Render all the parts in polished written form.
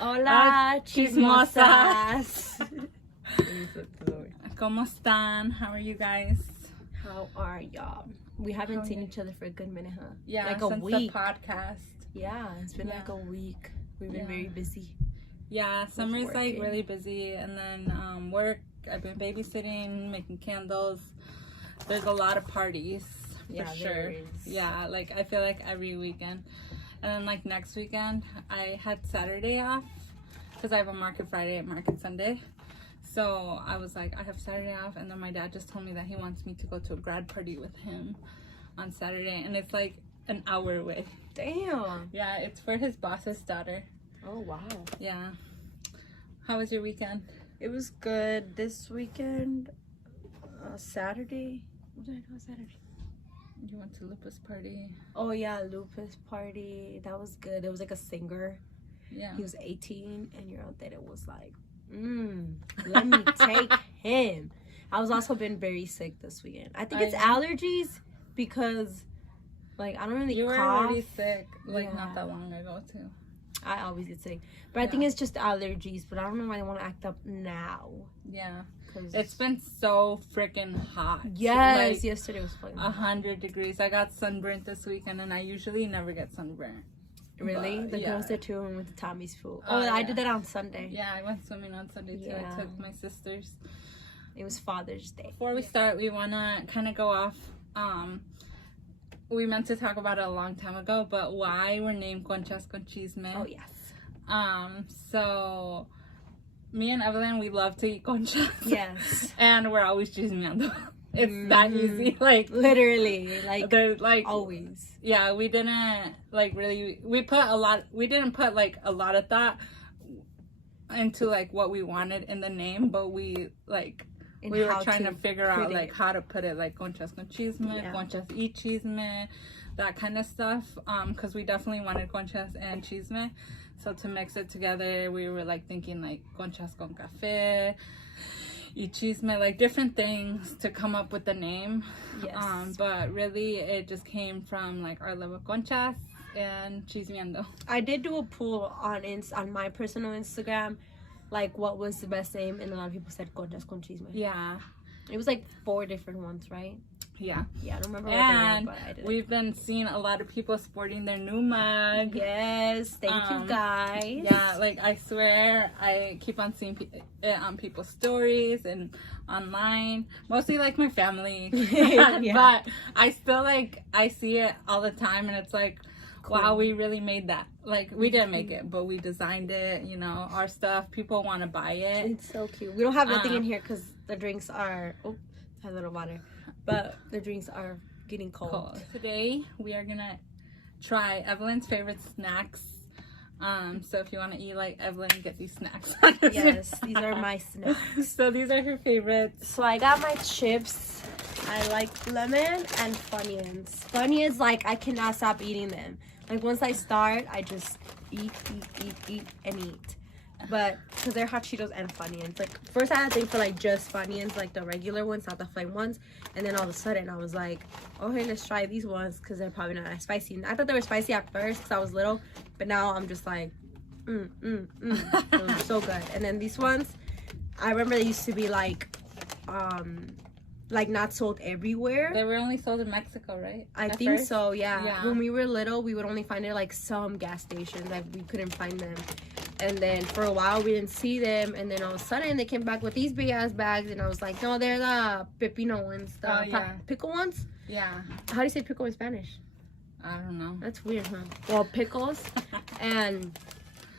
Hola, CHISMOSAS. ¿Cómo están? How are you guys? How are y'all? We haven't seen each other for a good minute, huh? Yeah, like a since week. the podcast. Yeah, it's been like a week. We've been very busy. Yeah, summer's like really busy, and then work. I've been babysitting, making candles. There's a lot of parties for sure. There is. Yeah, like I feel like every weekend. And then like next weekend, I had Saturday off because I have a market Friday and market Sunday. So I was like, I have Saturday off, and then my dad just told me that he wants me to go to a grad party with him on Saturday, and it's like an hour away. Damn. Yeah, it's for his boss's daughter. Oh wow. Yeah. How was your weekend? It was good. This weekend, Saturday. What did I do on Saturday? You went to Lupa's party. Oh yeah, Lupa's party. That was good. There was like a singer. Yeah. He was 18, and your aunt Data was like, let me take him. I was also been very sick this weekend. I think it's allergies because, like, I don't really You were cough. already sick, like, not that long ago, too. I always get sick. But I think it's just allergies, but I don't know why they want to act up now. Yeah. It's been so freaking hot. Yes, like, yesterday was fucking 100 degrees. I got sunburnt this weekend, and I usually never get sunburnt. Really? But, the girls did too and went to Tommy's pool. Oh, yeah. I did that on Sunday. Yeah, I went swimming on Sunday too. Yeah. I took my sisters. It was Father's Day. Before we start, we want to kind of go off. We meant to talk about it a long time ago, but why we're named Conchas Con Chisme. Oh, yes. So me and Evelyn, we love to eat conchas. Yes. And we're always chismeando. It's that easy. Like, literally. Like, they're like always. Yeah, we didn't like really, we didn't put like a lot of thought into like what we wanted in the name, but we like, we were trying to figure out like how to put it, like Conchas Con Chisme, Conchas y Chisme, that kind of stuff. Because we definitely wanted Conchas and Chisme. So to mix it together, we were like thinking like Conchas con Café, y Chisme, like different things to come up with the name. Yes. But really it just came from like our love of conchas and chismeando. I did do a poll on my personal Instagram, like what was the best name, and a lot of people said Conchas Con Chisme. Yeah. It was like 4 different ones, right? Yeah. Yeah, I don't remember what they were, but I did. We've been seeing a lot of people sporting their new mug. Yes, thank you guys. Yeah, like I swear I keep on seeing it on people's stories and online. Mostly like my family. But I still like, I see it all the time, and it's like, wow, we really made that. Like, we didn't make it, but we designed it, you know, our stuff. People want to buy it. It's so cute. We don't have nothing in here because the drinks are, a little water. But the drinks are getting cold. Today, we are going to try Evelyn's favorite snacks. So if you want to eat like Evelyn, get these snacks. Yes, these are my snacks. So these are her favorites. So I got my chips. I like lemon and Funyuns. Funyuns, like, I cannot stop eating them. Like, once I start, I just eat, and eat. But, because they're hot Cheetos and Funyuns. Like, first I had to think for, like, just Funyuns, like the regular ones, not the flame ones. And then all of a sudden, I was like, okay, let's try these ones, because they're probably not as spicy. I thought they were spicy at first, because I was little. But now I'm just like, They're so good. And then these ones, I remember they used to be, like not sold everywhere. They were only sold in Mexico, right? I think so, yeah. When we were little, we would only find it like some gas stations. Like, we couldn't find them. And then for a while we didn't see them, and then all of a sudden they came back with these big ass bags, and I was like, no, they're the pepino ones, the pickle ones. Yeah. How do you say pickle in Spanish? I don't know. That's weird, huh? Well, pickles. And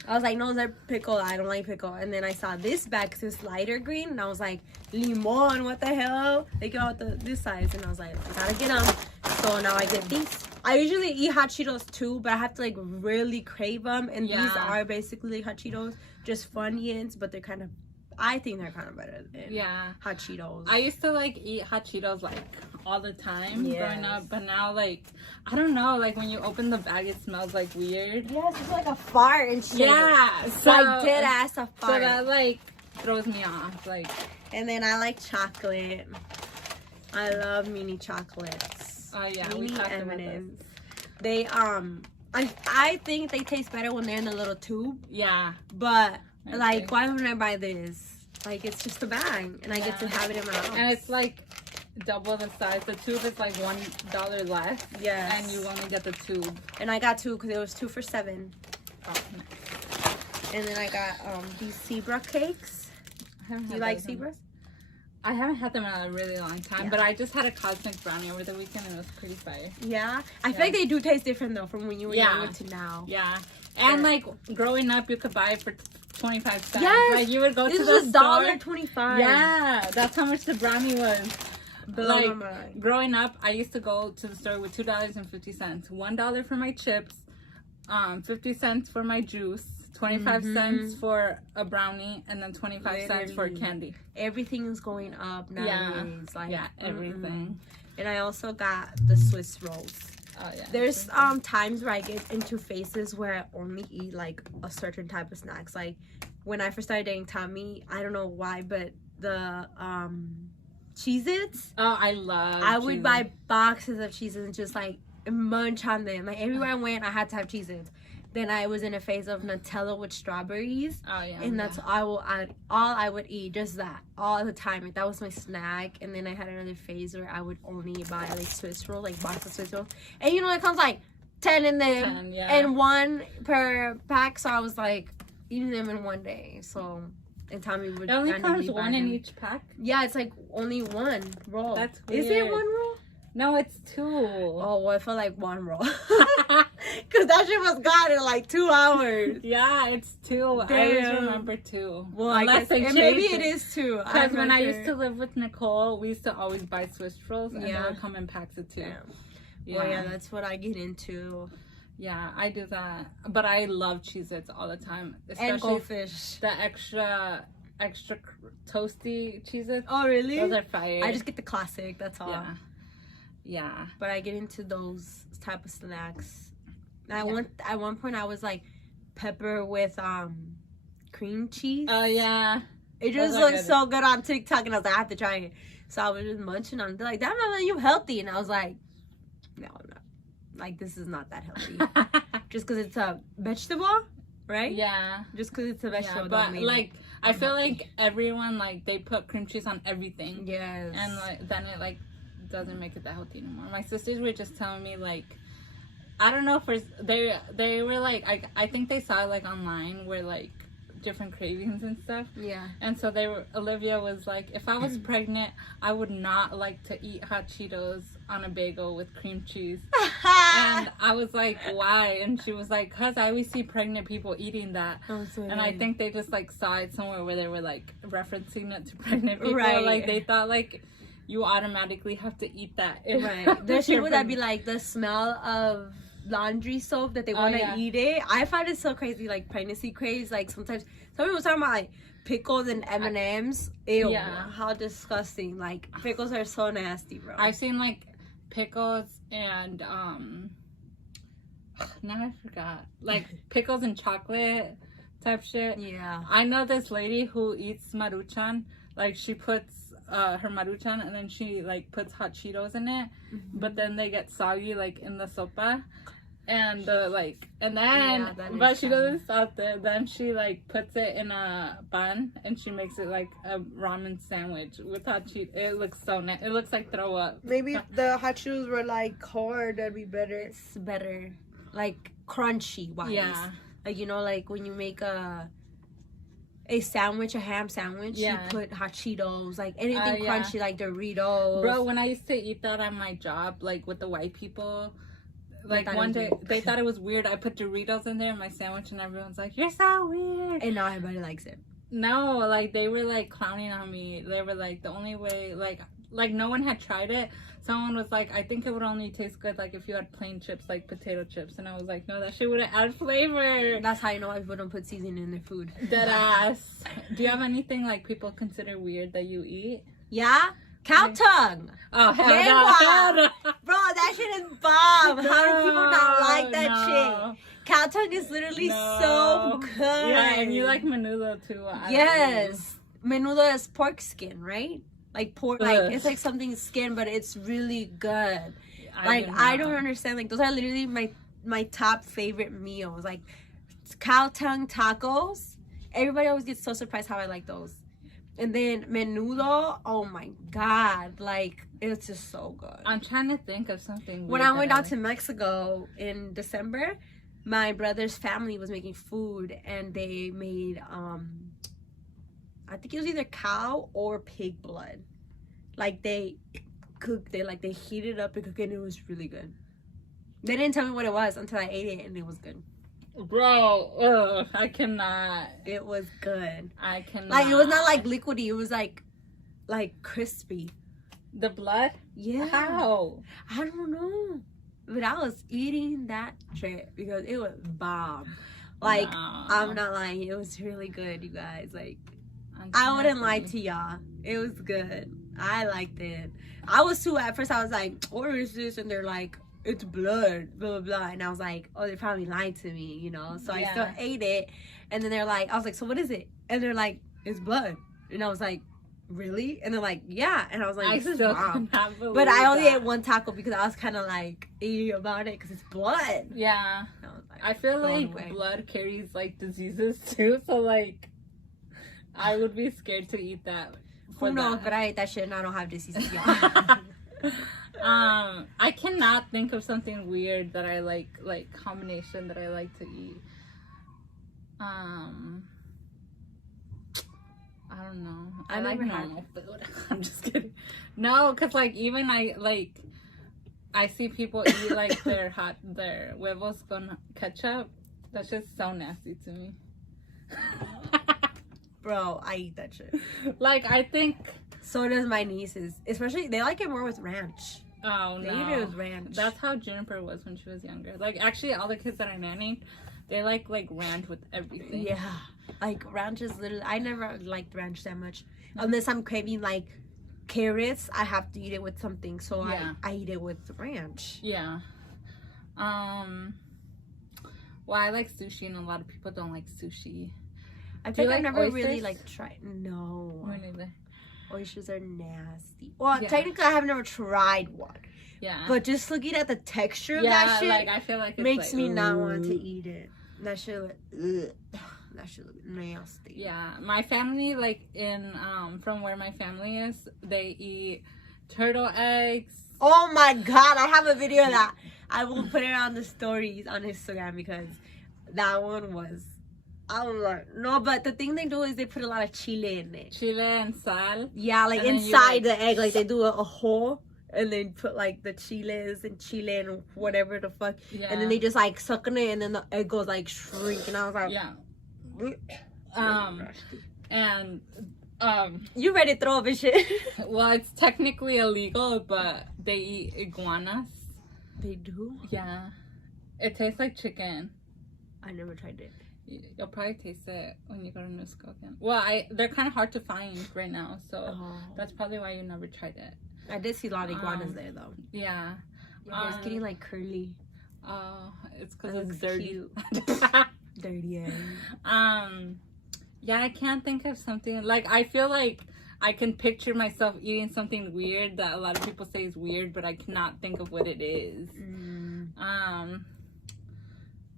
I was like, no, they're pickle. I don't like pickle. And then I saw this bag because it's lighter green, and I was like, limon, what the hell? They go out this size, and I was like, I gotta get them. So now I get these. I usually eat hot Cheetos too, but I have to like really crave them, and these are basically like hot Cheetos, just Funyuns, but they're kind of, I think they're kind of better than hot Cheetos. I used to like eat hot Cheetos like all the time growing up, but now like, I don't know, like when you open the bag it smells like weird. Yes, it's like a fart and shit. Yeah, so like dead ass a fart. So that like throws me off. Like, and then I like chocolate. I love mini chocolates. Oh yeah, mini M&Ms. They I think they taste better when they're in the little tube. Yeah. But like, why wouldn't I buy this? Like, it's just a bag, and I get to have it in my house. And it's like double the size. The tube is like $1 less. Yes. And you only get the tube. And I got 2 because it was 2 for $7. Oh, nice. And then I got these zebra cakes. Do you like zebras? I haven't had them in a really long time, but I just had a cosmic brownie over the weekend and it was pretty fire. Yeah? I feel like they do taste different though from when you were younger to now. Yeah. And like growing up, you could buy it for 25 cents. Yes! Like you would go to the This store. was $1.25. Yeah, that's how much the brownie was. But like growing up, I used to go to the store with $2.50, $1 for my chips, 50 cents for my juice, 25 cents for a brownie, and then 25 cents for candy. Everything is going up nowadays. Everything. And I also got the Swiss rolls. Oh yeah. There's times where I get into phases where I only eat like a certain type of snacks. Like when I first started dating Tommy, I don't know why, but the Cheez-Its. Oh, I love I would buy boxes of Cheez-Its and just like munch on them. Like everywhere I went, I had to have Cheez-Its. Then I was in a phase of Nutella with strawberries. Oh yeah. And that's all I would eat, just that all the time. That was my snack. And then I had another phase where I would only buy like Swiss roll, like box of Swiss rolls. And you know it comes like 10 in there, and 1 per pack. So I was like eating them in one day. So and Tommy would. It only comes 1 in each pack. Yeah, it's like only 1 roll. That's weird. Is it 1 roll? No, it's 2. Oh, well, it felt like 1 roll. Because that shit was gone in like 2 hours. Yeah, it's 2. Damn. I always remember 2. Well, I guess maybe it is 2. Because when I used to live with Nicole, we used to always buy Swiss rolls, and they would come in packs of 2. Damn. Yeah. Well, yeah, that's what I get into. Yeah, I do that. But I love Cheez-Its all the time. Especially and goldfish. The extra toasty Cheez-Its. Oh, really? Those are fire. I just get the classic, that's all. Yeah. But I get into those type of snacks. At one point I was like pepper with cream cheese. Oh yeah. It just looked so good on TikTok, and I was like, I have to try it. So I was just munching on it. They're like, "That mama, you healthy?" And I was like, "No, no. Like this is not that healthy. Just because it's a vegetable, right? Yeah. Just because it's a vegetable. Yeah, but like I feel like everyone like they put cream cheese on everything. Yes. And like then it like doesn't make it that healthy anymore. My sisters were just telling me like, I don't know if they were like I think they saw it like online where like different cravings and stuff. Yeah. And so Olivia was like, if I was pregnant, I would not like to eat hot Cheetos on a bagel with cream cheese. And I was like, why? And she was like, cause I always see pregnant people eating that. Oh, and I think they just like saw it somewhere where they were like referencing it to pregnant people. Right. Like they thought like you automatically have to eat that. Right. There's people that be like the smell of laundry soap that they want to eat it. I find it so crazy, like pregnancy craze. Like sometimes some people talking about like pickles and M&Ms. Ew, how disgusting. Like pickles are so nasty, bro. I've seen like pickles and now I forgot, like pickles and chocolate type shit. Yeah. I know this lady who eats Maruchan. Like she puts her Maruchan and then she like puts hot Cheetos in it, but then they get soggy like in the sopa. And but she doesn't stop there. Then she like puts it in a bun and she makes it like a ramen sandwich with hot Cheetos. It looks so nice. It looks like throw up. Maybe if the hot Cheetos were like hard, that'd be better. It's better, like crunchy wise. Yeah. Like you know, like when you make a sandwich, a ham sandwich, you put hot Cheetos, like anything crunchy, like Doritos. Bro, when I used to eat that on my job, like with the white people. Like one day they thought it was weird. I put Doritos in there in my sandwich and everyone's like, "You're so weird." And now everybody likes it. No, like they were like clowning on me. They were like, the only way like no one had tried it. Someone was like, I think it would only taste good like if you had plain chips, like potato chips. And I was like, no, that shit wouldn't add flavor. That's how you know people don't put seasoning in their food. Dead ass. Do you have anything like people consider weird that you eat? Yeah. Cow tongue. Oh, hell no. Bro, that shit is bomb. How do people not like that shit? Cow tongue is literally so good. Yeah, and you like menudo too. Yes. Menudo is pork skin, right? Like pork, like it's like something skin, but it's really good. I don't understand. Like those are literally my my top favorite meals. Like cow tongue tacos. Everybody always gets so surprised how I like those. And then menudo, oh my god, like it's just so good. I'm trying to think of something. When I went out to Mexico in December, my brother's family was making food, and they made I think it was either cow or pig blood. Like they cooked it, like they heated up and cooked it, and it was really good. They didn't tell me what it was until I ate it, and it was good. Bro, I cannot. It was good. I cannot. Like it was not like liquidy. It was like crispy. The blood? Yeah. How? I don't know. But I was eating that shit because it was bomb. Like I'm not lying. It was really good, you guys. Like I wouldn't lie to y'all. It was good. I liked it. I was too. At first, I was like, "What is this?" And they're like, "It's blood, blah blah blah." And I was like, "Oh, they probably lied to me, you know." So I still ate it. And then they're like, I was like, "So what is it?" And they're like, "It's blood." And I was like, "Really?" And they're like, "Yeah." And I was like, "This is bomb." But I only ate one taco because I was kind of like eating about it because it's blood. Yeah. I feel like blood carries like diseases too. So like, I would be scared to eat that. Who knows? But I ate that shit and I don't have diseases, y'all. I cannot think of something weird that I like combination that I like to eat. I don't know. I like normal food. I'm just kidding. No, cause like even I see people eat like their huevos con ketchup. That's just so nasty to me. Bro, I eat that shit. Like I think so does my nieces. Especially they like it more with ranch. Oh no. They eat it with ranch. That's how Juniper was when she was younger. Like actually all the kids that I nannied, they like ranch with everything. Yeah. Like ranch is literally I never liked ranch that much. Unless I'm craving like carrots, I have to eat it with something. So I eat it with ranch. Yeah. Well, I like sushi and a lot of people don't like sushi. I think I've never really like tried. No. Me neither. Oysters are nasty. Well, technically, I have never tried one. Yeah. But just looking at the texture of that shit, like I feel like it makes me not want to eat it. That shit look nasty. Yeah, my family like in from where my family is, they eat turtle eggs. Oh my god, I have a video of that. I will put it on the stories on Instagram because that one was. I was like, no, but the thing they do is they put a lot of chile in it. Chile and sal. Yeah, like inside the egg, like they do a hole and then put like the chiles and chile and whatever the fuck. Yeah. And then they just like suck on it and then the egg goes like shrink. And I was like, yeah. You ready to throw up and shit? Well, it's technically illegal, but they eat iguanas. They do? Yeah. It tastes like chicken. I never tried it. You'll probably taste it when you go to Mexico again. Well, they're kind of hard to find right now, so that's probably why you never tried it. I did see a lot of iguanas there, though. Yeah. It's getting like curly. Oh, it's because it's dirty. Dirty egg. Yeah, I can't think of something. Like, I feel like I can picture myself eating something weird that a lot of people say is weird, but I cannot think of what it is.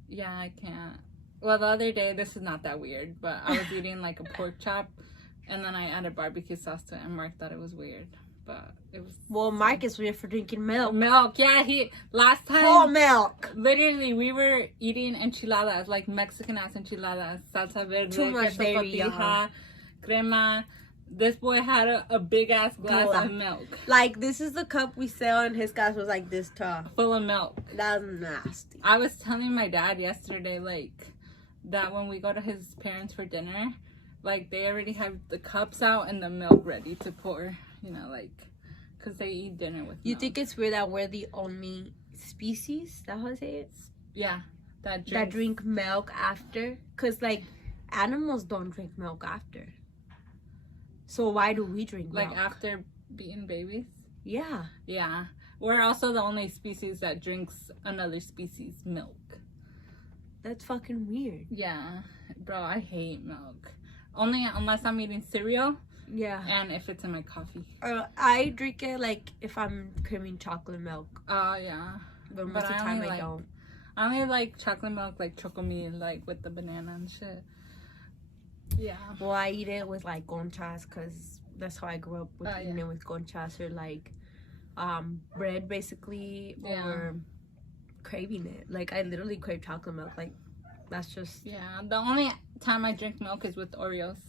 Yeah, I can't. Well, the other day, this is not that weird, but I was eating like a pork chop, and then I added barbecue sauce to it, and Mark thought it was weird, but it was. Well, Mark is weird for drinking milk. Milk, yeah. Last time. Whole milk. Literally, we were eating enchiladas, like Mexican ass enchiladas, salsa verde, too much dairy, crema. This boy had a big ass glass of milk. Like, this is the cup we sell, and his glass was like this tall. Full of milk. That was nasty. I was telling my dad yesterday, like, that when we go to his parents for dinner, like, they already have the cups out and the milk ready to pour, you know, like, because they eat dinner with milk. You think it's weird that we're the only species, that's how I say it? Yeah, that drink milk after? Because, like, animals don't drink milk after. So why do we drink milk? Like, after being babies? Yeah. Yeah. We're also the only species that drinks another species' milk. That's fucking weird. Yeah. Bro, I hate milk. Only unless I'm eating cereal. Yeah. And if it's in my coffee. I drink it, like, if I'm craving chocolate milk. Oh, yeah. But most of the time, I don't. I only like chocolate milk, like chocomil, like with the banana and shit. Yeah. Well, I eat it with like conchas because that's how I grew up with eating it with conchas, or like bread basically, or craving it. Like I literally crave chocolate milk. Like that's just the only time I drink milk is with Oreos,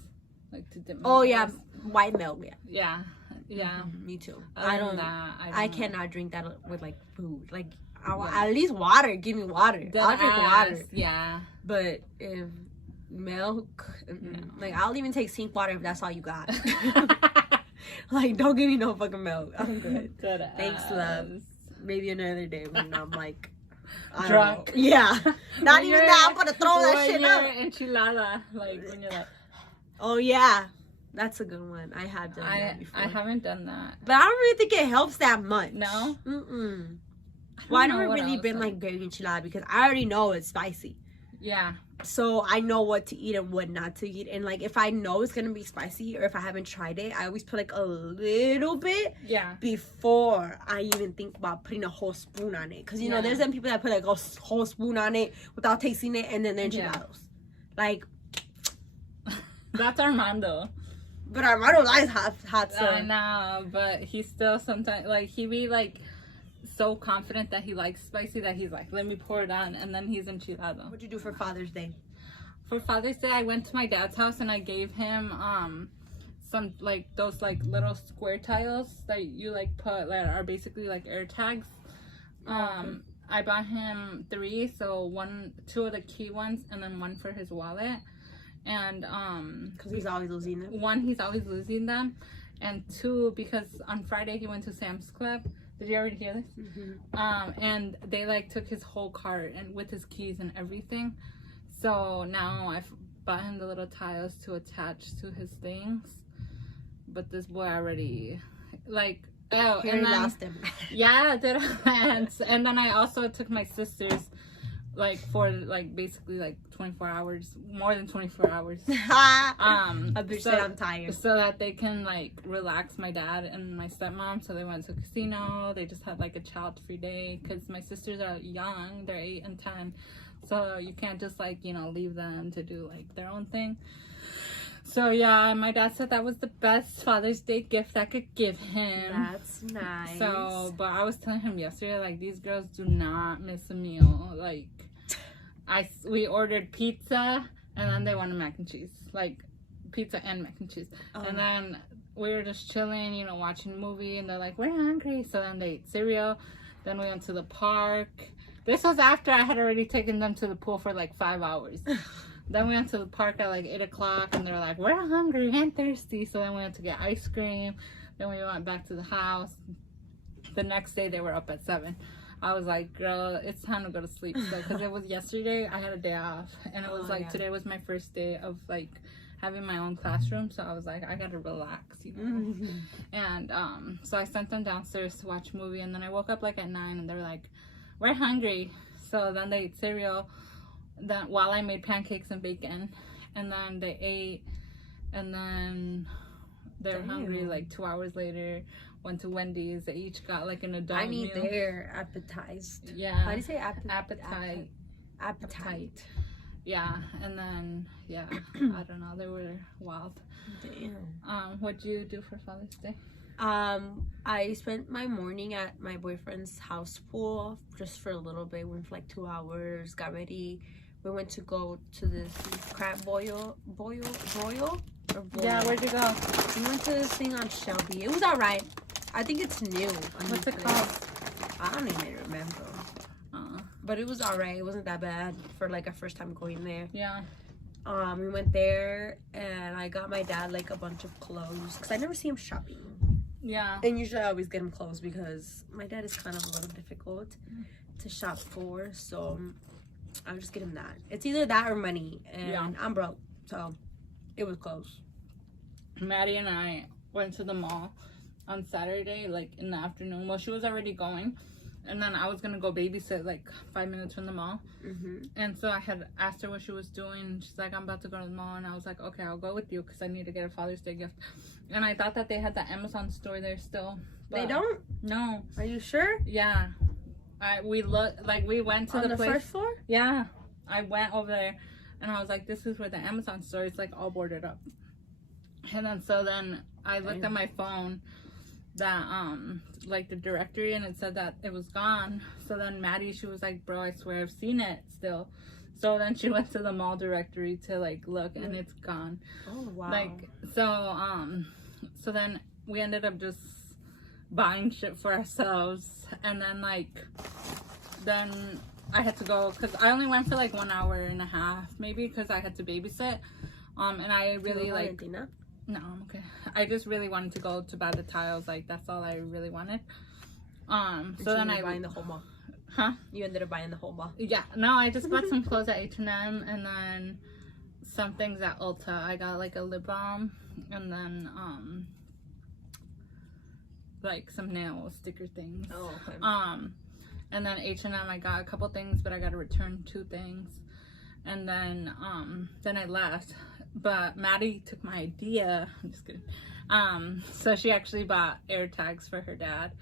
like to dip. White milk. Yeah. Me too. I cannot drink that with like food. Like at least water. Give me water. I'll drink water. Yeah. But if milk, like I'll even take sink water if that's all you got. Like don't give me no fucking milk. I'm good. Thanks, love. Maybe another day when I'm like drunk. Yeah. Not even that. I'm gonna throw that shit up. Enchilada, like when you're like, oh yeah, that's a good one. I have done that before. I haven't done that, but I don't really think it helps that much. No. Well, I never really been like very enchilada because I already know it's spicy. Yeah. So I know what to eat and what not to eat. And like if I know it's gonna be spicy or if I haven't tried it, I always put like a little bit before I even think about putting a whole spoon on it. Because you know there's some people that put like a whole spoon on it without tasting it and then they're enchiladas. Like that's Armando. But Armando likes hot stuff. I know, but he still sometimes like he be like so confident that he likes spicy that he's like, let me pour it on, and then he's enchilada. What'd you do for Father's Day? For Father's Day, I went to my dad's house and I gave him some like those like little square tiles that you like put that are basically like air tags. I bought him 3, so 2 of the key ones and then 1 for his wallet. And because he's always losing them. 1, he's always losing them, and 2, because on Friday he went to Sam's Club. Did you already hear this? And they like took his whole cart and with his keys and everything. So now I've bought him the little tiles to attach to his things. But this boy already like and then lost him. Yeah, did and then I also took my sisters like for like basically like 24 hours, more than 24 hours. A bitch said I'm tired. So that they can like relax my dad and my stepmom. So they went to a casino. They just had like a child-free day because my sisters are young. They're 8 and 10. So you can't just like, you know, leave them to do like their own thing. So yeah, my dad said that was the best Father's Day gift I could give him. That's nice. So, but I was telling him yesterday, like, these girls do not miss a meal. Like, we ordered pizza and then they wanted mac and cheese. Like, pizza and mac and cheese. And then we were just chilling, you know, watching a movie, and they're like, we're hungry. So then they ate cereal. Then we went to the park. This was after I had already taken them to the pool for like 5 hours. Then we went to the park at like 8 o'clock, and they're like, we're hungry and thirsty. So then we went to get ice cream. Then we went back to the house. The next day they were up at 7. I was like, girl, it's time to go to sleep. So, because it was yesterday, I had a day off. And it was today was my first day of like having my own classroom. So I was like, I gotta relax, you know. And so I sent them downstairs to watch a movie. And then I woke up like at 9, and they were like, we're hungry. So then they ate cereal. Then while I made pancakes and bacon, and then they ate, and then they were hungry like 2 hours later. Went to Wendy's. They each got like an adult meal. They're appetized. Yeah. How do you say appetite? Appetite. Yeah, and then I don't know. They were wild. Damn. What'd you do for Father's Day? I spent my morning at my boyfriend's house pool just for a little bit. We went for like 2 hours. Got ready. We went to go to this crab boil. Yeah, where'd you go? We went to this thing on Shelby. It was alright. I think it's new. What's it called? I don't even remember. But it was alright. It wasn't that bad for like a first time going there. Yeah. We went there and I got my dad like a bunch of clothes because I never see him shopping. Yeah. And usually I always get him clothes because my dad is kind of a little difficult to shop for. So I'll just get him that. It's either that or money. And I'm broke. So it was close. Maddie and I went to the mall on Saturday, like in the afternoon. Well, she was already going. And then I was going to go babysit like 5 minutes from the mall. And so I had asked her what she was doing. She's like, I'm about to go to the mall. And I was like, okay, I'll go with you because I need to get a Father's Day gift. And I thought that they had the Amazon store there still. They don't? No. Are you sure? Yeah. we went to the place. First floor? Yeah. I went over there and I was like, this is where the Amazon store is, like, all boarded up. And then I looked at my phone that like the directory, and it said that it was gone. So then Maddie, she was like, bro, I swear I've seen it still. So then she went to the mall directory to like look, and it's gone. Oh wow. Like, so then we ended up just buying shit for ourselves, and then then I had to go because I only went for like 1 hour and a half maybe, because I had to babysit. And I really like. No, I'm okay. I just really wanted to go to buy the tiles. Like, that's all I really wanted. So then I buying the whole mall. Huh? You ended up buying the whole mall. Yeah. No, I just bought some clothes at H&M, and then some things at Ulta. I got like a lip balm, and then like some nail sticker things. Oh, okay. And then H&M, I got a couple things, but I got to return 2 things. And then I left. But Maddie took my idea. I'm just kidding. So she actually bought air tags for her dad,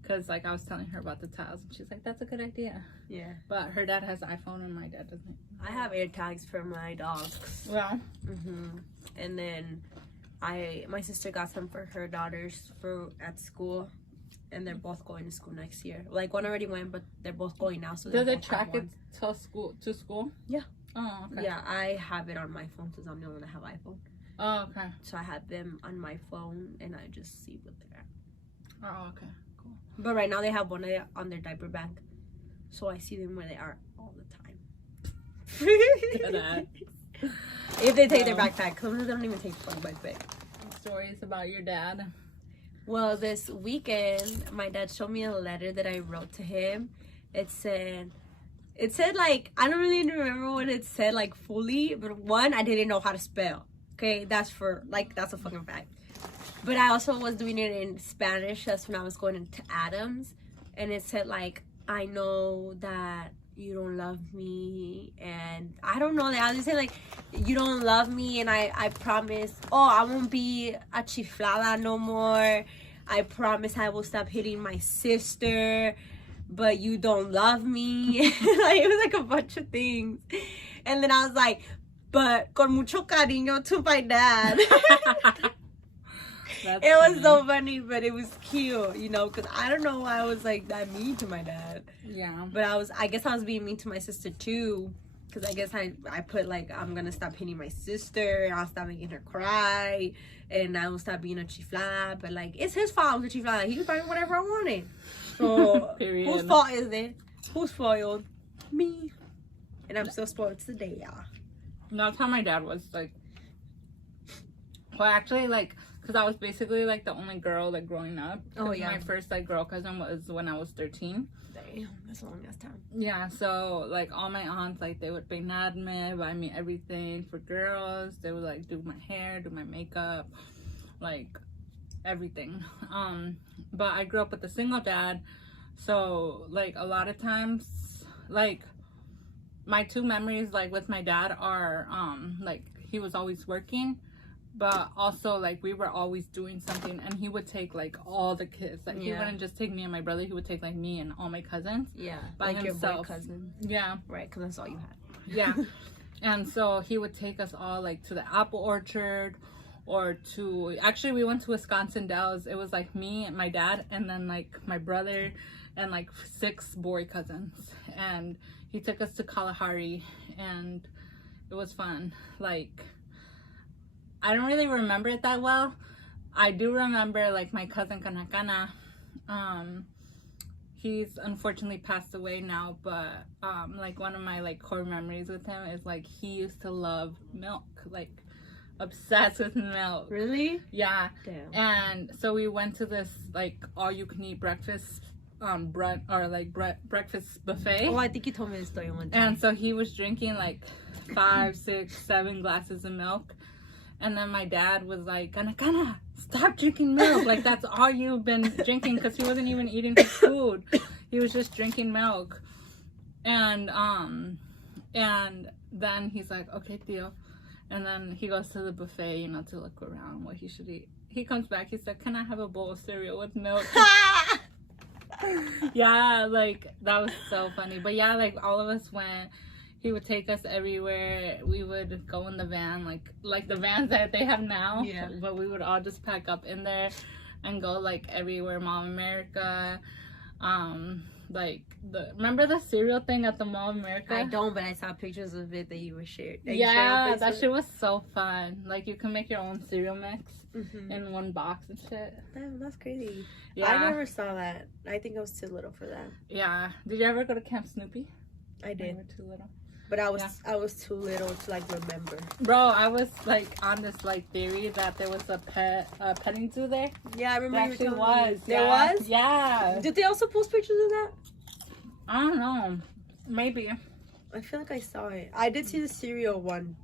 because like I was telling her about the tiles, and she's like, that's a good idea. Yeah. But her dad has iPhone and my dad doesn't. I have air tags for my dogs. Well. And then my sister got some for her daughters at school, and they're both going to school next year. Like, one already went, but they're both going now. So do they track it to school? Yeah. Oh, okay. Yeah, I have it on my phone because I'm the only one that have iPhone. Oh, okay. So I have them on my phone, and I just see what they're at. Oh, okay. Cool. But right now they have one on their diaper bag, so I see them where they are all the time. If they take their backpack, sometimes they don't even take the backpack. Stories about your dad. Well, this weekend, my dad showed me a letter that I wrote to him. It said like, I don't really remember what it said like fully, but one, I didn't know how to spell. Okay, that's a fucking fact. But I also was doing it in Spanish. That's when I was going into Adams, and it said like, I know that you don't love me, and I don't know that I was just saying like, you don't love me, and I promise, I won't be a chiflada no more. I promise I will stop hitting my sister, but you don't love me. Like, it was like a bunch of things. And then I was like, but con mucho cariño to my dad. It was so funny, but it was cute, you know, because I don't know why I was like that mean to my dad. Yeah. But I guess I was being mean to my sister too, because I guess I put like, I'm gonna stop hitting my sister, I'll stop making her cry, and I will stop being a chiflada. But like, it's his fault I was a chiflada. He could buy me whatever I wanted. So whose fault is it? Who's spoiled? Me. And I'm still spoiled today, y'all. That's how my dad was, like, well, actually, like, because I was basically like the only girl like growing up. Oh yeah. My first like girl cousin was when I was 13. Damn, that's a long ass time. Yeah, so like all my aunts, like, they would peinarme, buy me everything for girls. They would like do my hair, do my makeup, like everything. But I grew up with a single dad, so like a lot of times, like, my 2 memories like with my dad are like, he was always working, but also like we were always doing something, and he would take like all the kids. Like, he wouldn't just take me and my brother, he would take like me and all my cousins. Yeah, by like himself. Your boy cousin. Yeah, right, because that's all you had. Yeah. And so he would take us all like to the apple orchard, or to, actually we went to Wisconsin Dells. It was like me and my dad, and then like my brother and like 6 boy cousins, and he took us to Kalahari, and it was fun. Like, I don't really remember it that well. I do remember like my cousin Kanakana. He's unfortunately passed away now, but like one of my like core memories with him is like, he used to love milk, like obsessed with milk. Really? Yeah. Damn. And so we went to this like all you can eat breakfast breakfast buffet. Oh, I think you told me this story one time. And so he was drinking like 5, 6, 7 glasses of milk. And then my dad was like, Kana, stop drinking milk. Like, that's all you've been drinking, because he wasn't even eating his food. He was just drinking milk. And then he's like, okay, Theo. And then he goes to the buffet, you know, to look around what he should eat. He comes back, he said, can I have a bowl of cereal with milk? Yeah, like that was so funny. But yeah, like all of us went. He would take us everywhere. We would go in the van, like the vans that they have now. Yeah. But we would all just pack up in there and go like everywhere. Mall of America. Like remember the cereal thing at the Mall of America? I don't, but I saw pictures of it that you were shared. Yeah, that shit was so fun. Like you can make your own cereal mix in one box and shit. Damn, that's crazy. Yeah. I never saw that. I think I was too little for that. Yeah. Did you ever go to Camp Snoopy? I did. You were too little. But I was too little to like remember. Bro, I was like on this like theory that there was a petting zoo there. Yeah, I remember. There actually was. There was? Yeah. Did they also post pictures of that? I don't know. Maybe. I feel like I saw it. I did see the cereal one.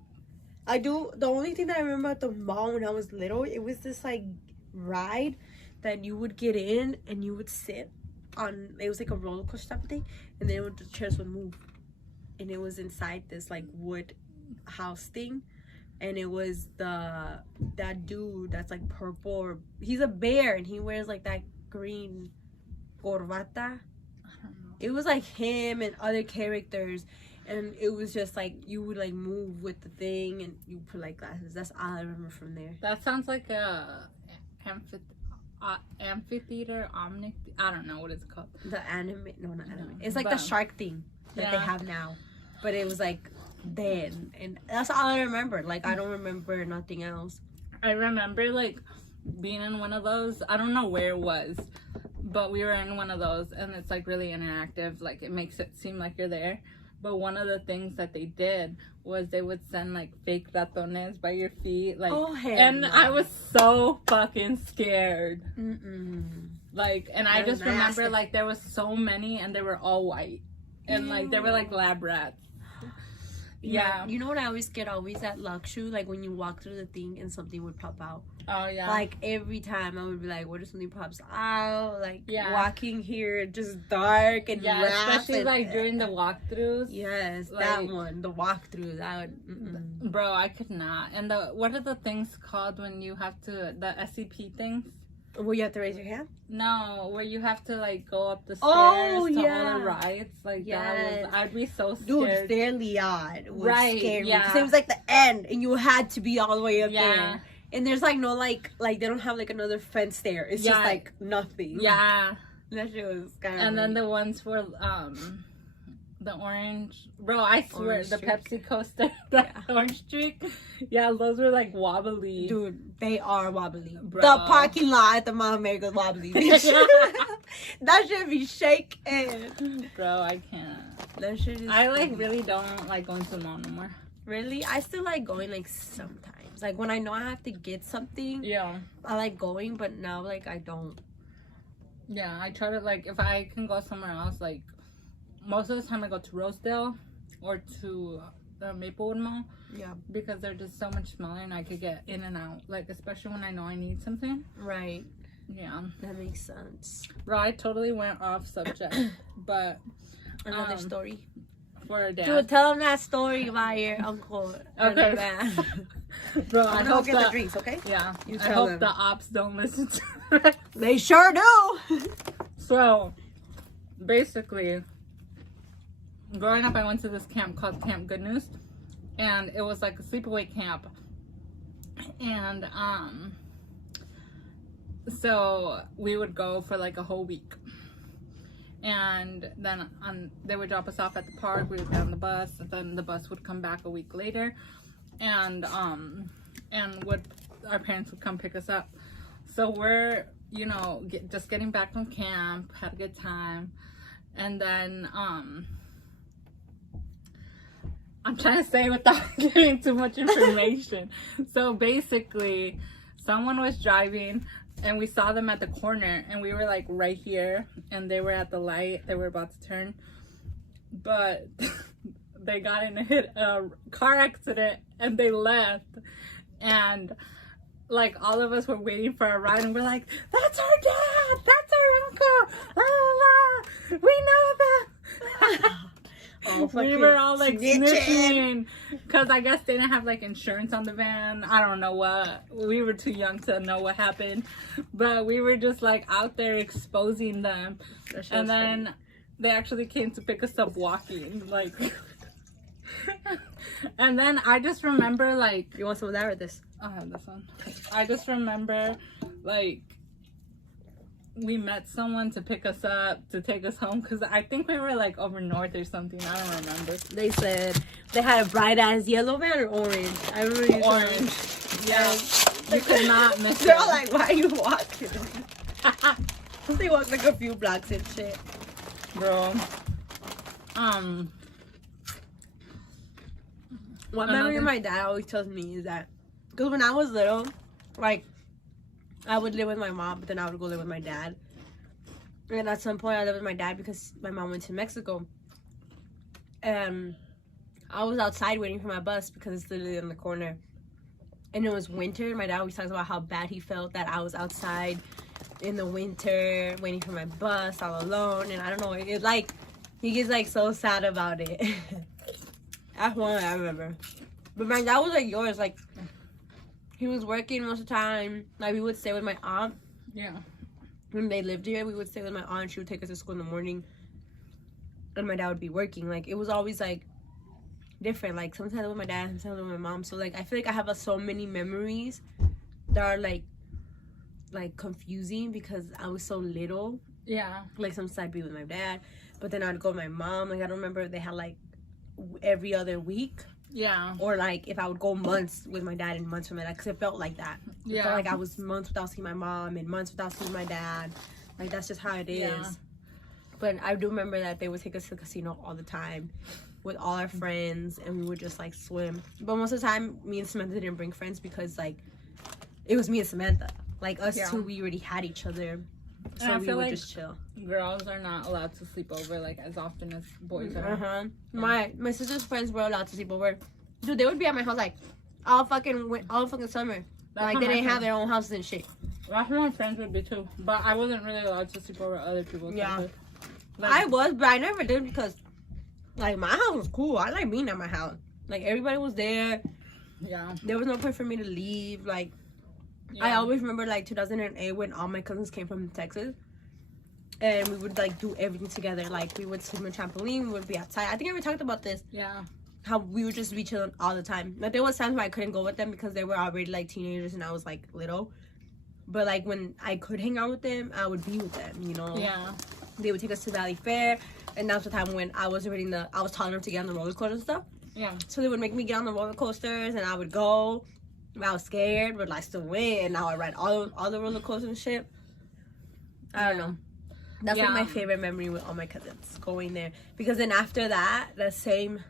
I do. The only thing that I remember at the mall when I was little, it was this like ride that you would get in and you would sit on. It was like a roller coaster type of thing, and then the chairs would move. And it was inside this like wood house thing, and it was that dude that's like purple, or he's a bear and he wears like that green corbata. I don't know. It was like him and other characters, and it was just like you would like move with the thing and you put like glasses. That's all I remember from there. That sounds like a amphitheater, I don't know what it's called. The anime, no, not anime. It's like the shark thing that they have now, but it was like then, and that's all I remember. Like I don't remember nothing else. I remember like being in one of those. I don't know where it was, but we were in one of those, and it's like really interactive. Like it makes it seem like you're there. But one of the things that they did was they would send like fake ratones by your feet, like, and I was so fucking scared. Like, and I just remember like there was so many, and they were all white, and like they were like lab rats. Yeah. You know what I always get always at Luxu? Like when you walk through the thing and something would pop out. Oh yeah. Like every time I would be like, what if something pops out? Like walking here just dark and especially like during the walkthroughs. Yes, like, that one. The walkthrough. That would Bro, I could not. And what are the things called when you have to the SCP things? Where you have to raise your hand? No, where you have to like go up the stairs to all the rides. Like that was, I'd be so scared. Dude, Fairly Odd was scary. Because it was like the end and you had to be all the way up there. And there's like no like they don't have like another fence there. It's just like nothing. Yeah. That shit was scary. And then the ones for the orange, bro, I swear, orange the streak. Pepsi coaster, the orange streak, those were like wobbly. Dude, they are wobbly. Bro. The parking lot at the Mall of America is wobbly. That should be shaking. Bro, I can't. That shit is I like really don't like going to the mall no more. Really? I still like going like sometimes. Like when I know I have to get something. Yeah. I like going, but now like I don't. Yeah, I try to like if I can go somewhere else, like most of the time I go to Rosedale or to the Maplewood Mall. Yeah. Because they're just so much smaller and I could get in and out. Like, especially when I know I need something. Right. Yeah. That makes sense. Bro, I totally went off subject. But another story. For a dad. Dude, tell them that story about your uncle. Okay. Bro, I hope get the drinks, okay? Yeah. I hope the ops don't listen to it. They sure do. So, basically, growing up, I went to this camp called Camp Good News, and it was like a sleepaway camp. And so we would go for like a whole week, and then they would drop us off at the park. We would get on the bus, and then the bus would come back a week later, and our parents would come pick us up. So we're just getting back from camp, had a good time, and then I'm trying to say without giving too much information. So basically, someone was driving and we saw them at the corner and we were like right here and they were at the light. They were about to turn. But they got in a car accident and they left. And like all of us were waiting for a ride and we're like, that's our dad! That's our uncle! We know them! We were all like snitching because I guess they didn't have like insurance on the van. I don't know what. We were too young to know what happened, but we were just like out there exposing them. And then funny. They actually came to pick us up walking, like. And then I just remember like, you want some of that or this? I'll have this one. I just remember like we met someone to pick us up to take us home because I think we were like over north or something. I don't remember. They said they had a bright ass yellow van or orange. I remember you orange. Yeah, you could not miss it. They're all like, "Why are you walking?" They walked like a few blocks and shit, bro. One memory my dad always tells me is that, because when I was little, like, I would live with my mom, but then I would go live with my dad. And at some point, I lived with my dad because my mom went to Mexico. And I was outside waiting for my bus because it's literally in the corner. And it was winter. My dad always talks about how bad he felt that I was outside in the winter waiting for my bus all alone. And I don't know, it's like, he gets like so sad about it. That's one I remember. But my dad was like yours, like he was working most of the time. Like we would stay with my aunt. Yeah. When they lived here, we would stay with my aunt. She would take us to school in the morning. And my dad would be working. Like it was always like different. Like sometimes I live with my dad, sometimes I live with my mom. So like I feel like I have so many memories that are like confusing because I was so little. Yeah. Like sometimes I'd be with my dad, but then I'd go with my mom. Like I don't remember if they had like every other week. Yeah. Or like if I would go months with my dad and months with my dad, because it felt like that. It felt like I was months without seeing my mom and months without seeing my dad. Like that's just how it is. Yeah. But I do remember that they would take us to the casino all the time with all our friends, and we would just like swim. But most of the time, me and Samantha didn't bring friends because like it was me and Samantha. Like us two, we already had each other. So we would just chill. Girls are not allowed to sleep over like as often as boys are. Yeah. My sister's friends were allowed to sleep over. Dude, they would be at my house like all fucking summer. Like they didn't have their own houses and shit. That's what my friends would be too. But I wasn't really allowed to sleep over other people's houses. Like, I was, but I never did because like my house was cool. I like being at my house. Like everybody was there. Yeah. There was no point for me to leave. Like I always remember like 2008 when all my cousins came from Texas, and we would like do everything together. Like we would swim on trampoline, we would be outside. I think I ever talked about this. Yeah. How we would just be chilling all the time. Like there was times where I couldn't go with them because they were already like teenagers and I was like little. But like when I could hang out with them, I would be with them, you know? Yeah. They would take us to Valley Fair, and that was the time when I was tall enough to get on the roller coaster and stuff. Yeah. So they would make me get on the roller coasters and I would go. I was scared, but I still went, and now I ride all the roller coasters and shit. I don't know. That's like my favorite memory with all my cousins, going there. Because then after that, the same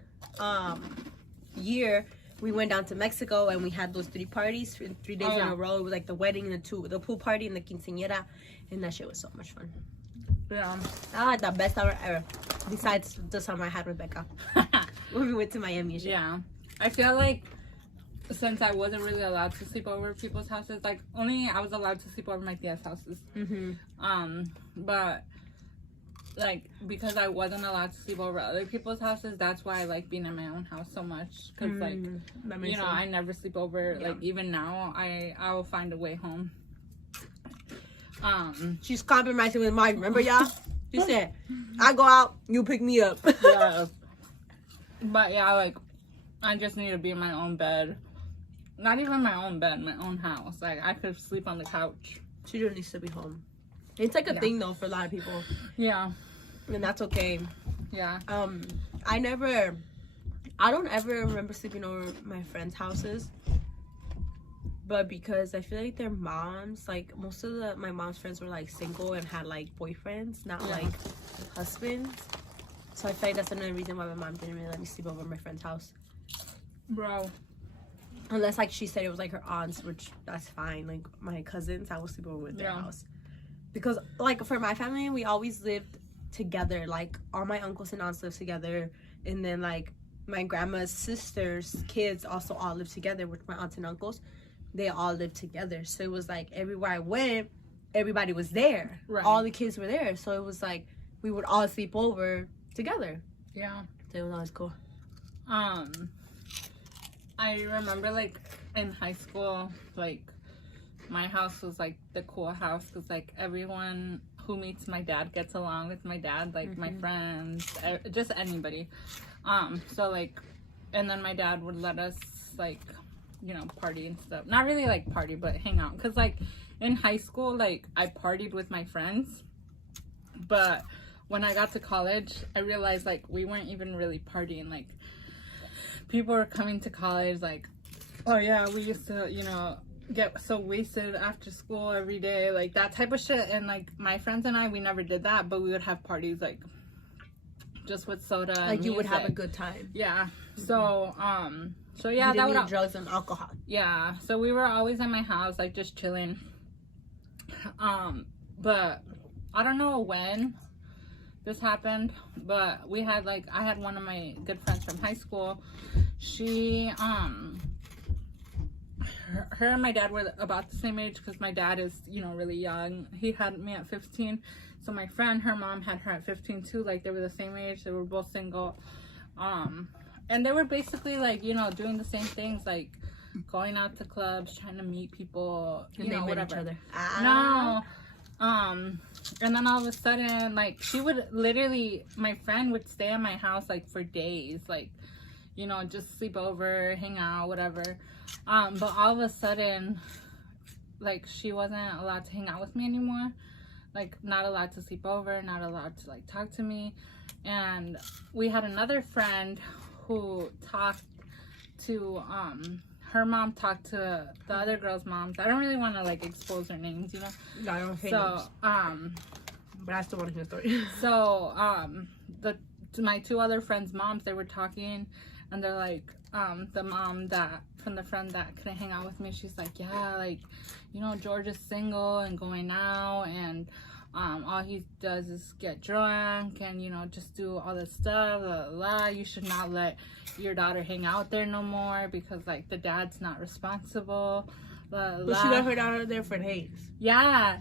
year, we went down to Mexico and we had those 3 parties, 3 days in a row. It was like the wedding, the pool party, and the quinceañera, and that shit was so much fun. Yeah. That was like the best summer ever. Besides the summer I had with Becca when we went to Miami and shit. Yeah. I feel like since I wasn't really allowed to sleep over people's houses, like only I was allowed to sleep over my tia's houses. But like because I wasn't allowed to sleep over other people's houses, that's why I like being in my own house so much. Because like you know, I never sleep over. Like even now, I will find a way home. She's compromising with Mike. Remember, y'all? She said, "I go out, you pick me up." Yeah. But yeah, like I just need to be in my own bed. Not even my own bed, my own house. Like I could sleep on the couch. She just needs to be home. It's like a thing though for a lot of people. Yeah. And that's okay. Yeah. I don't ever remember sleeping over my friends' houses. But because I feel like their moms, like most of my mom's friends were like single and had like boyfriends, not like husbands. So I feel like that's another reason why my mom didn't really let me sleep over my friend's house. Bro. Unless like she said it was like her aunts, which that's fine. Like my cousins, I will sleep over with their house. Because like for my family, we always lived together. Like all my uncles and aunts lived together. And then like my grandma's sisters' kids also all lived together with my aunts and uncles. They all lived together. So it was like everywhere I went, everybody was there. Right. All the kids were there. So it was like we would all sleep over together. Yeah. It was always cool. I remember like in high school, like my house was like the cool house because like everyone who meets my dad gets along with my dad, like my friends, just anybody. So like, and then my dad would let us like, you know, party and stuff. Not really like party, but hang out. Cause like in high school, like I partied with my friends, but when I got to college, I realized like we weren't even really partying. Like people were coming to college, like, oh yeah, we used to, you know, get so wasted after school every day, like that type of shit. And like my friends and I, we never did that, but we would have parties like just with soda. Like you would have a good time. Yeah. So so yeah, that would need drugs and alcohol. Yeah. So we were always at my house, like just chilling. But I don't know when this happened, but we had like, I had one of my good friends from high school. She her and my dad were about the same age because my dad is, you know, really young. He had me at 15. So my friend, her mom had her at 15 too. Like they were the same age. They were both single. And they were basically like, you know, doing the same things, like going out to clubs, trying to meet people, you know, whatever. Each other. No. And then all of a sudden, like she would literally, my friend would stay at my house like for days, like, you know, just sleep over, hang out, whatever. But all of a sudden, like she wasn't allowed to hang out with me anymore. Like not allowed to sleep over, not allowed to like talk to me. And we had another friend who talked to, her mom talked to the other girl's moms. I don't really want to like expose their names, you know. No, I don't think so. But I still want to hear the story. So, my two other friends' moms, they were talking, and they're like, the mom from the friend that couldn't hang out with me, she's like, yeah, like, you know, George is single and going out, and all he does is get drunk and, you know, just do all this stuff, blah, blah, blah. You should not let your daughter hang out there no more because, like, the dad's not responsible, blah, blah. But she left her daughter there for days. Yeah.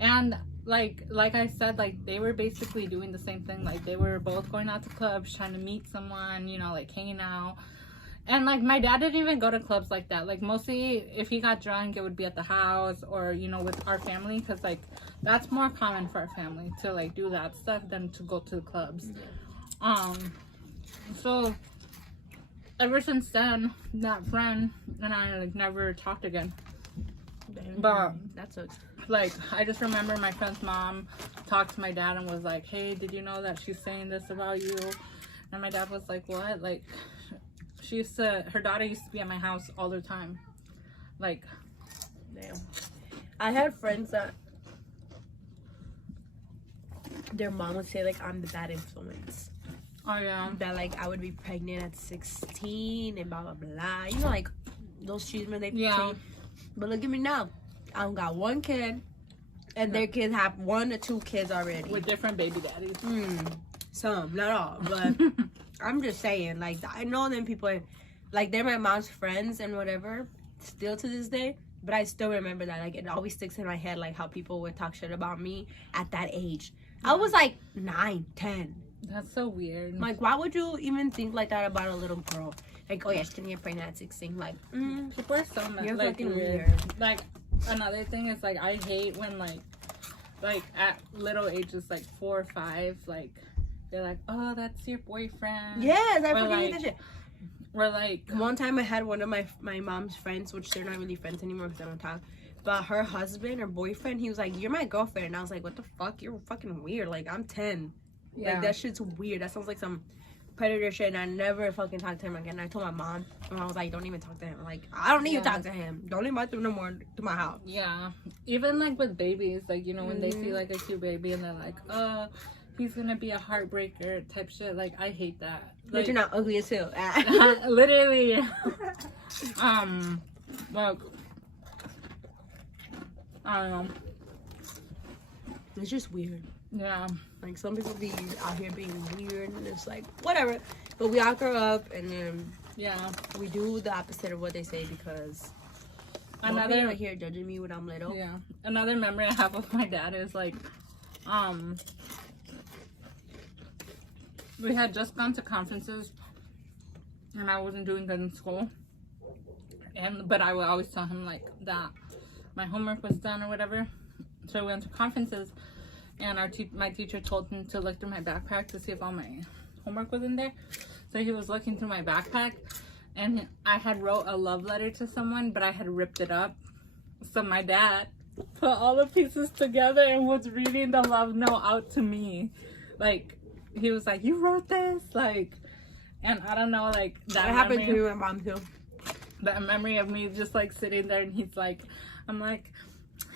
And like I said, like they were basically doing the same thing. Like they were both going out to clubs, trying to meet someone, you know, like hanging out. And like my dad didn't even go to clubs like that. Like mostly if he got drunk, it would be at the house or, you know, with our family, because like that's more common for our family to like do that stuff than to go to the clubs. So ever since then, that friend and I like never talked again. But that sucks. Like I just remember my friend's mom talked to my dad and was like, hey, did you know that she's saying this about you? And my dad was like, what? Like her daughter used to be at my house all the time. Like, damn. I had friends that their mom would say like I'm the bad influence. Oh yeah. That like I would be pregnant at 16 and blah blah blah. You know, like those chismes they say. But look at me now. I don't got one kid, and their kids have 1 or 2 kids already with different baby daddies. Some, not all, but I'm just saying. Like I know them people, like they're my mom's friends and whatever. Still to this day, but I still remember that. Like it always sticks in my head, like how people would talk shit about me at that age. I was like 9, 10. That's so weird. Like, why would you even think like that about a little girl? Like, oh yeah, she's gonna get pregnant at 16. Like, people are so mad. You're like, fucking weird. Like, another thing is like I hate when like at little ages, like 4 or 5, like they're like, oh, that's your boyfriend. Yes, I fucking hate that shit. We're like, one time I had one of my mom's friends, which they're not really friends anymore because they don't talk. But her husband or boyfriend, he was like, you're my girlfriend. And I was like, what the fuck? You're fucking weird. Like, I'm 10. Yeah. Like, that shit's weird. That sounds like some predator shit. And I never fucking talked to him again. I told my mom, and I was like, don't even talk to him. Like, I don't need to talk to him. Don't invite them no more to my house. Yeah. Even, like, with babies, like, you know, when they see, like, a cute baby and they're like, oh, he's gonna be a heartbreaker type shit. Like, I hate that. Like, but you're not ugly as hell. Literally. Look. I don't know. It's just weird. Yeah. Like, some people be out here being weird, and it's like, whatever. But we all grow up, and then we do the opposite of what they say, because another right here judging me when I'm little. Yeah. Another memory I have of my dad is like we had just gone to conferences, and I wasn't doing good in school. But I would always tell him like that my homework was done or whatever. So we went to conferences, and my teacher told him to look through my backpack to see if all my homework was in there. So he was looking through my backpack, and I had wrote a love letter to someone, but I had ripped it up. So my dad put all the pieces together and was reading the love note out to me. Like, he was like, "You wrote this?" Like, and I don't know, like, that happened to me with my mom too. That memory of me just like sitting there, and he's like, I'm like,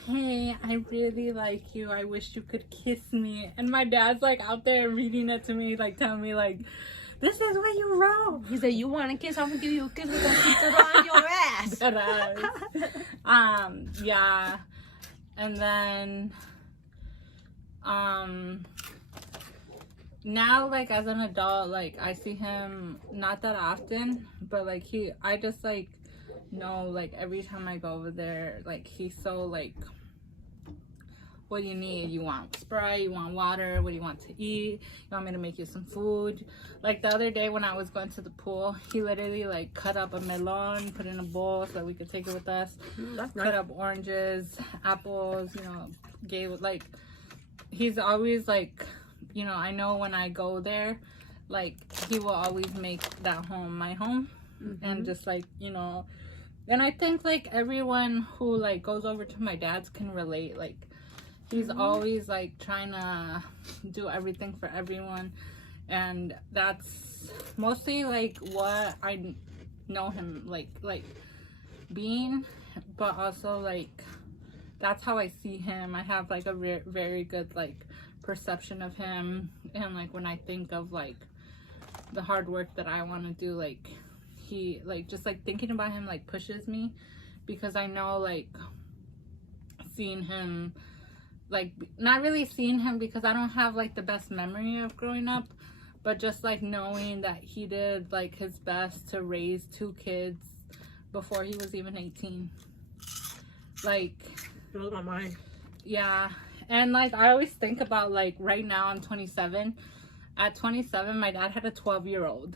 "Hey, I really like you. I wish you could kiss me." And my dad's like out there reading it to me, like telling me like, "This is what you wrote." He said, "You want a kiss? I'm gonna give you a kiss with a pizza on your ass." Yeah. And then, now, like, as an adult, like, I see him not that often, but, like, I just, like, know, like, every time I go over there, like, he's so, like, "What do you need? You want Sprite? You want water? What do you want to eat? You want me to make you some food?" Like, the other day when I was going to the pool, he literally, like, cut up a melon, put it in a bowl so that we could take it with us. That's Cut nice. up oranges, apples, you know, gave, like, he's always, like, you know, I know when I go there, like, he will always make that home my home. And just, like, you know, and I think, like, everyone who, like, goes over to my dad's can relate. Like, he's always, like, trying to do everything for everyone. And that's mostly, like, what I know him, like being. But also, like, that's how I see him. I have, like, a very good, like, perception of him. And, like, when I think of, like, the hard work that I want to do, like, he, like, just, like, thinking about him, like, pushes me. Because I know, like, seeing him, like, not really seeing him because I don't have, like, the best memory of growing up, but just, like, knowing that he did, like, his best to raise 2 kids before he was even 18. Like, blows my mind. Yeah. And, like, I always think about, like, right now I'm 27. At 27, my dad had a 12-year-old.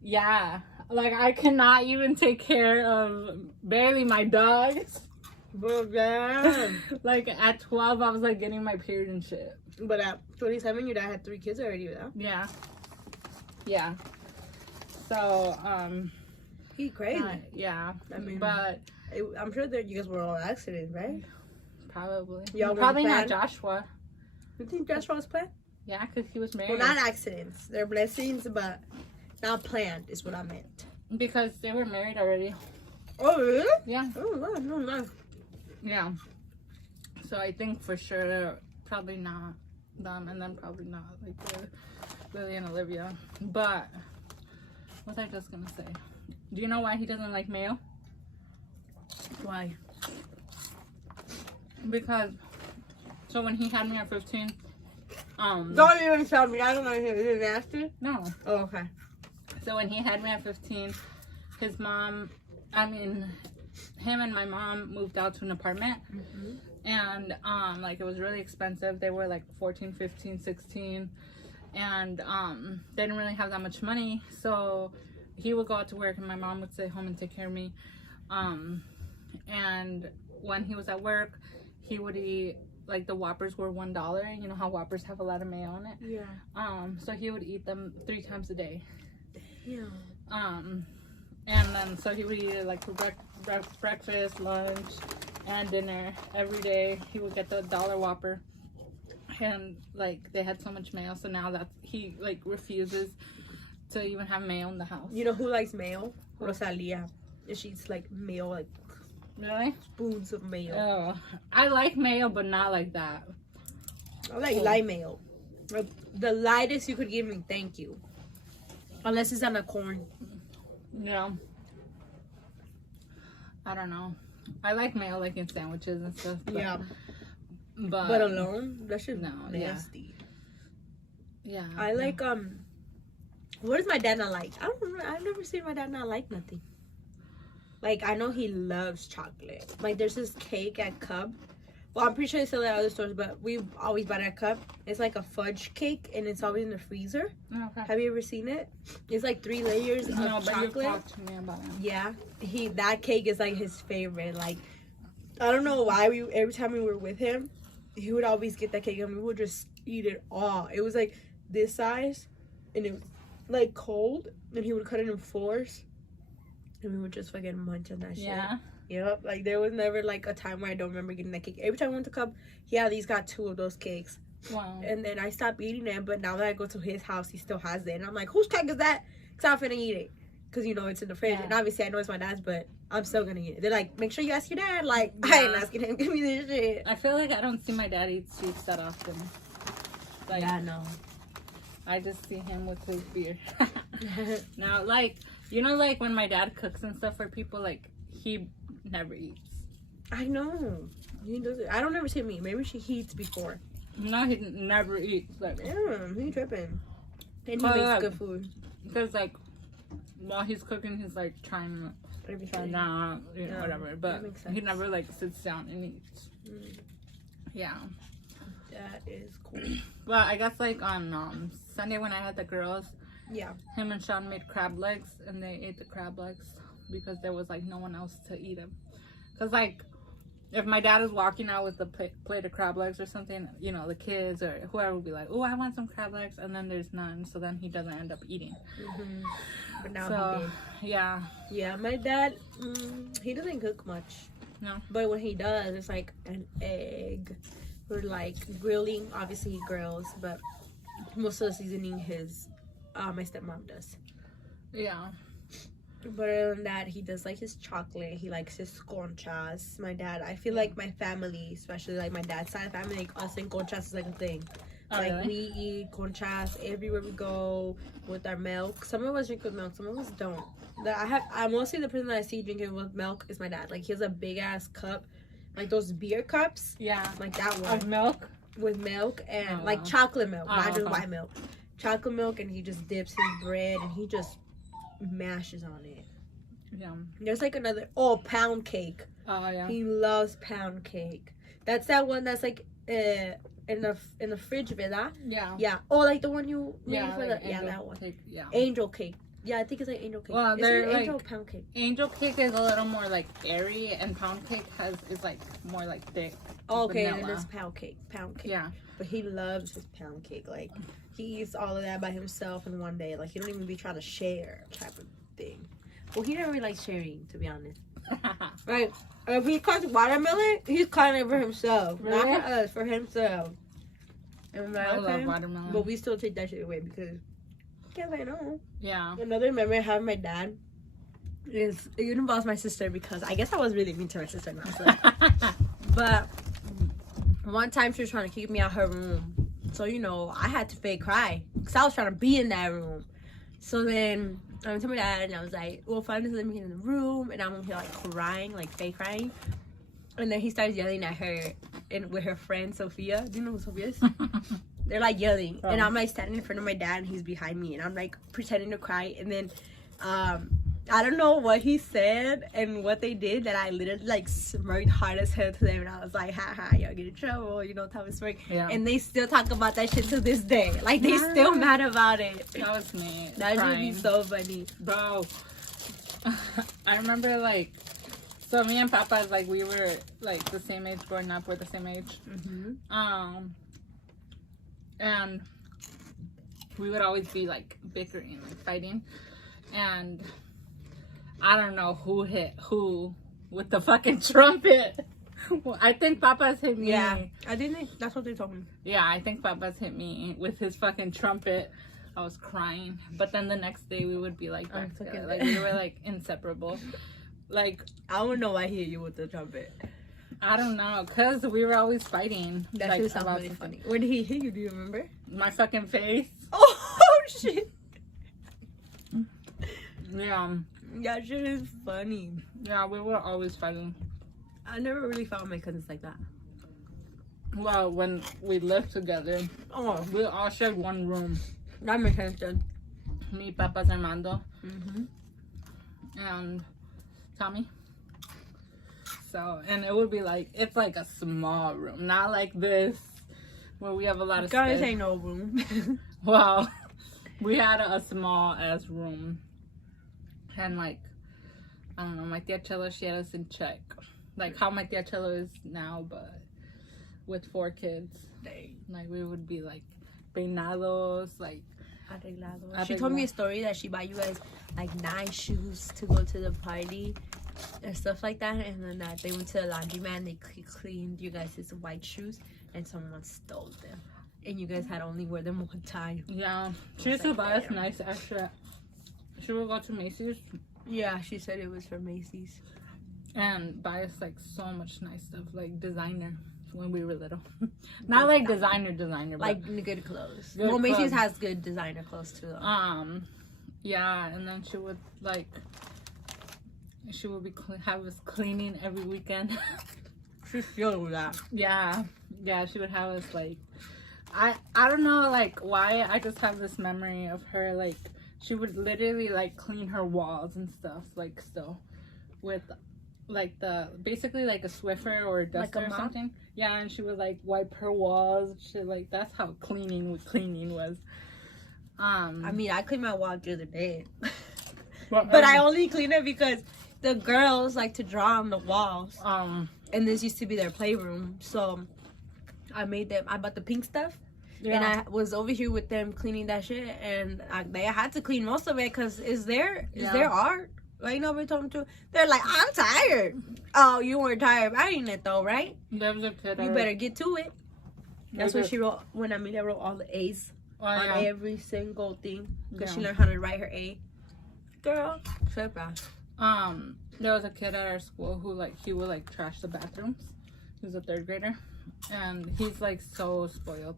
Yeah. Like, I cannot even take care of barely my dogs. But yeah. Like, at 12, I was, like, getting my period and shit. But at 27, your dad had 3 kids already, though. Yeah. Yeah. So, He crazy. Yeah. I mean, but I'm sure that you guys were all accidents, right? probably. Y'all Probably not planned? Joshua. You think Joshua was planned? Yeah, because he was married. Well, not accidents. They're blessings, but not planned is what I meant. Because they were married already. Oh, really? Yeah. Oh, wow. No. Yeah. So I think for sure, probably not them, and then probably not like Lily and Olivia. But what was I just gonna say? Do you know why he doesn't like mayo? Why? Because so when he had me at 15, Don't even tell me. I don't know. Is it nasty? no. Oh, okay. So when he had me at 15, his mom, him and my mom moved out to an apartment. And like it was really expensive. They were like 14, 15, 16. And they didn't really have that much money. So he would go out to work and my mom would stay home and take care of me. And when he was at work, he would eat, like the Whoppers were $1. You know how Whoppers have a lot of mayo on it? Yeah. So he would eat them 3 times a day. Damn. And then so he would eat it like for breakfast, lunch, and dinner every day. He would get the $1 Whopper, and like they had so much mayo, so now that he like refuses to even have mayo in the house. You know who likes mayo? Rosalia. And she eats like mayo, like Really? spoons of mayo. Oh, I like mayo, but not like that. I like light mayo. Like, the lightest you could give me, thank you. Unless it's on a corn. Yeah. I don't know. I like mayo like in sandwiches and stuff. But, Yeah. But alone, that should no, nasty. Yeah. I like what does my dad not like? I don't know. I've never seen my dad not like nothing. Like I know he loves chocolate. Like there's this cake at Cub Well, I'm pretty sure they sell it at other stores, but we always buy that cup. It's like a fudge cake, and it's always in the freezer. Okay. Have you ever seen it? It's like 3 layers of chocolate. You talked to me about it. Yeah, that cake is like his favorite. Like, I don't know why every time we were with him, he would always get that cake, and we would just eat it all. It was like this size, and it was like cold, and he would cut it in 4s, and we would just fucking munch on that shit. Yeah. Yep, like there was never like a time where I don't remember getting that cake. Every time I went to Cub, he at least got 2 of those cakes. Wow. And then I stopped eating them, but now that I go to his house, he still has it. And I'm like, whose cake is that? Because I'm finna eat it. Because, you know, it's in the fridge. Yeah. And obviously I know it's my dad's, but I'm still gonna eat it. They're like, make sure you ask your dad. Like, Yeah. I ain't asking him, give me this shit. I feel like I don't see my dad eat sweets that often. Like, Yeah, no. I just see him with his beer. Now, like, you know, like when my dad cooks and stuff for people, like, he never eats. I know. He doesn't. I don't ever see me. Maybe he eats before. No, he never eats. Like, Yeah, he tripping. And he Oh, makes yeah. good food. because, like, while he's cooking, he's, like, trying not, you know, Yeah, whatever. that But makes he sense. never, like, sits down and eats. Mm, Yeah. that is cool. Well, I guess, like, on Sunday when I had the girls, Yeah. him and Sean made crab legs, and they ate the crab legs because there was, like, no one else to eat them. Because, like, if my dad is walking out with a plate of crab legs or something, you know, the kids or whoever would be like, oh, I want some crab legs, and then there's none, so then he doesn't end up eating. Mm-hmm. But now So, he did. yeah. Yeah, my dad, he doesn't cook much. No. But when he does, it's like an egg. Or like grilling. Obviously he grills, but most of the seasoning my stepmom does. Yeah. But other than that, he does like his chocolate. He likes his conchas. My dad, I feel like my family, especially like my dad's side of the family, like us and conchas is like a thing. Oh, Like really? we eat conchas everywhere we go with our milk. Some of us drink with milk, some of us don't. I'm mostly the person that I see drinking with milk is my dad. Like he has a big ass cup, like those beer cups. Yeah. Like that one. Of milk? With milk and Oh, like wow. chocolate milk, Oh, not just okay. white milk. Chocolate milk, and he just dips his bread and he just mashes on it. Yeah. There's like another pound cake. Oh, yeah. He loves pound cake. That's that one that's like in the fridge, ¿verdad? Yeah. Yeah. Oh, like the one you made Yeah, for like the angel that one. cake, yeah. Angel cake. Yeah, I think it's like angel cake. Well, Is they're it angel like- or pound cake? Angel cake is a little more like airy, and pound cake is like more like thick. Oh, okay, and vanilla. it's pound cake. Pound cake. Yeah. But he loves his pound cake. Like he eats all of that by himself in one day. Like he don't even be trying to share type of thing. Well, he never really likes sharing, to be honest. Right. If he cuts watermelon, he's cutting it for himself. Really? Not for us, for himself. And I'm like, I okay. love watermelon. But we still take that shit away because can't say no. Yeah. Another memory I have of my dad is it involves my sister because I guess I was really mean to my sister now. So. But one time she was trying to kick me out her room. So, you know, I had to fake cry because I was trying to be in that room. So then I went to my dad and I was like, well, fine, just let me in the room. And I'm here like crying, like fake crying. And then he starts yelling at her and with her friend Sophia. Do you know who Sophia is? They're like yelling. And I'm like standing in front of my dad and he's behind me. And I'm like pretending to cry. And then I don't know what he said and what they did that I literally like smirked hard as hell to them. And I was like, haha, y'all get in trouble, you know, type of smirk. Yeah. And they still talk about that shit to this day. Like they still mad about it. That was me. That should be crying. so funny. Bro. I remember like, so me and Papa, like we were like the same age growing up. We're the same age. Mm-hmm. And we would always be like bickering, like fighting. And I don't know who hit who with the fucking trumpet. I think Papa's hit me. Yeah, I didn't. That's what they told me. Yeah, I think Papa's hit me with his fucking trumpet. I was crying. But then the next day we would be like back together. Like we were like inseparable. Like I don't know why he hit you with the trumpet. I don't know, cause we were always fighting. That like, should sound really funny. When did he hit you? Do you remember? My fucking face. Oh shit! Yeah. That shit is funny. Yeah, we were always fighting. I never really found my cousins like that. Well, when we lived together, Oh, we all shared one room. that makes sense then. Me, Papa's Armando, Mm-hmm. and Tommy. So, and it would be like, it's like a small room, not like this where we have a lot of Guys, space. ain't no room. Well, we had a small ass room, and like, I don't know, my tia Chelo, she had us in check, like how my tia Chelo is now, but with 4 kids. Like we would be like peinados, like arreglados. She told me a story that she bought you guys like nice shoes to go to the party and stuff like that, and then that they went to the laundromat and they cleaned you guys' white shoes, and someone stole them, and you guys had only wear them one time. Yeah, she used to buy us nice extra. She would go to Macy's. Yeah, she said it was for Macy's. And buy us like so much nice stuff, like designer when we were little. Not like designer, but like good clothes. Good Macy's clothes. has good designer clothes too though. Yeah, and then she would be have us cleaning every weekend. She still do that. Yeah, she would have us like, I don't know like why, I just have this memory of her, like she would literally like clean her walls and stuff, like still with like basically like a Swiffer or a duster like a or something. Yeah, and she would like wipe her walls and shit. Like that's how cleaning was. I mean, I cleaned my wall the other day. But I only clean it because the girls like to draw on the walls. And this used to be their playroom, so I bought the pink stuff. Yeah. And I was over here with them cleaning that shit, and they had to clean most of it because it's their art. Like nobody told them to. They're like, I'm tired. Oh, you weren't tired writing it though, right? There was a kid. You better get to it. That's what she wrote when Amelia wrote all the A's on every single thing because she learned how to write her A. Girl, shut up. There was a kid at our school who like he would like trash the bathrooms. He was a 3rd grader, and he's like so spoiled.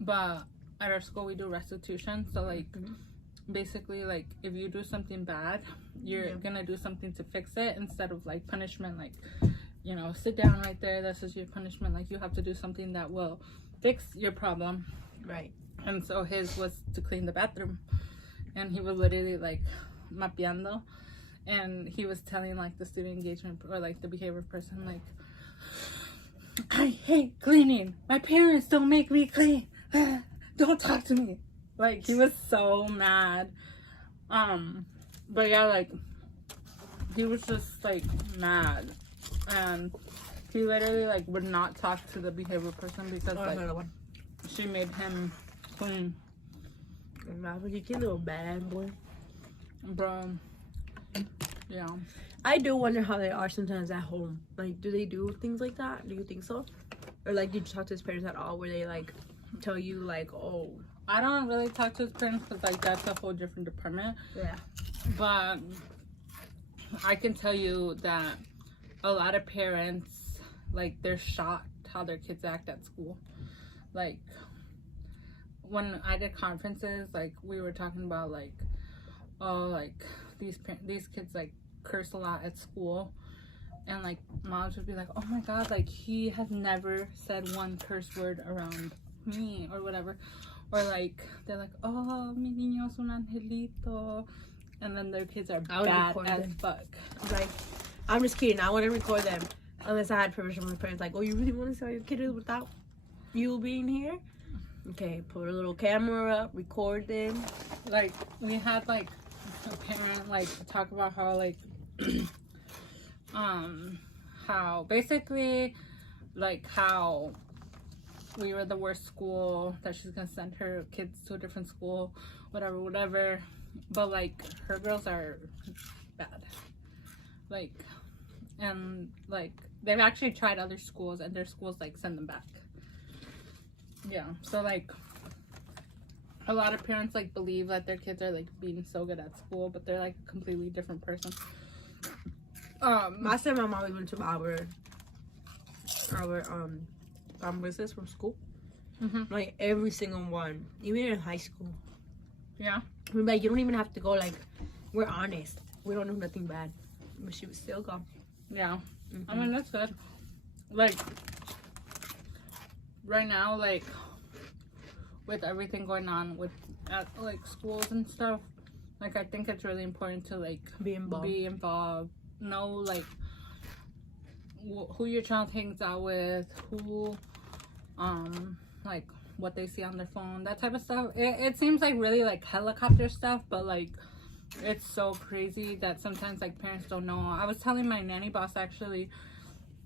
But at our school we do restitution, so like basically like if you do something bad, you're gonna do something to fix it instead of like punishment, like, you know, sit down right there, this is your punishment. Like you have to do something that will fix your problem, right? And so his was to clean the bathroom, and he was literally like mapeando, and he was telling like the student engagement or like the behavior person, like, I hate cleaning, my parents don't make me clean, don't talk to me. Like he was so mad. But yeah, like he was just like mad, and he literally like would not talk to the behavior person because like she made him clean. But you can little bad boy, bro. Yeah, I do wonder how they are sometimes at home. Like, do they do things like that? Do you think so? Or like, did you talk to his parents at all where they like tell you like, oh, I don't really talk to his parents because like that's a whole different department. Yeah. But I can tell you that a lot of parents, like, they're shocked how their kids act at school. Like, when I did conferences, like, we were talking about like, oh, like these kids like curse a lot at school, and like moms would be like, oh my god, like he has never said one curse word around me or whatever. Or like they're like, oh, mi niño es un angelito, and then their kids are bad as fuck. Like, I'm just kidding, I wouldn't record them unless I had permission from my parents. Like, oh, you really want to see how your kid is without you being here? Okay, put a little camera up, record them. Like, we had like a parent like talk about how like how basically like how we were the worst school, that she's gonna send her kids to a different school, whatever, but like her girls are bad, like, and like they've actually tried other schools and their schools like send them back. Yeah, so like a lot of parents like believe that their kids are like being so good at school, but they're like a completely different person. Last time my mom went to our business from school. Like every single one, even in high school. Yeah. We're like, you don't even have to go. Like, we're honest. We don't do nothing bad, but she would still go. Yeah. I mean, that's good. Like, right now, like, with everything going on with at like schools and stuff, like I think it's really important to like be involved. Know like who your child hangs out with, who, like what they see on their phone, that type of stuff. It seems like really like helicopter stuff, but like it's so crazy that sometimes like parents don't know. I was telling my nanny boss actually,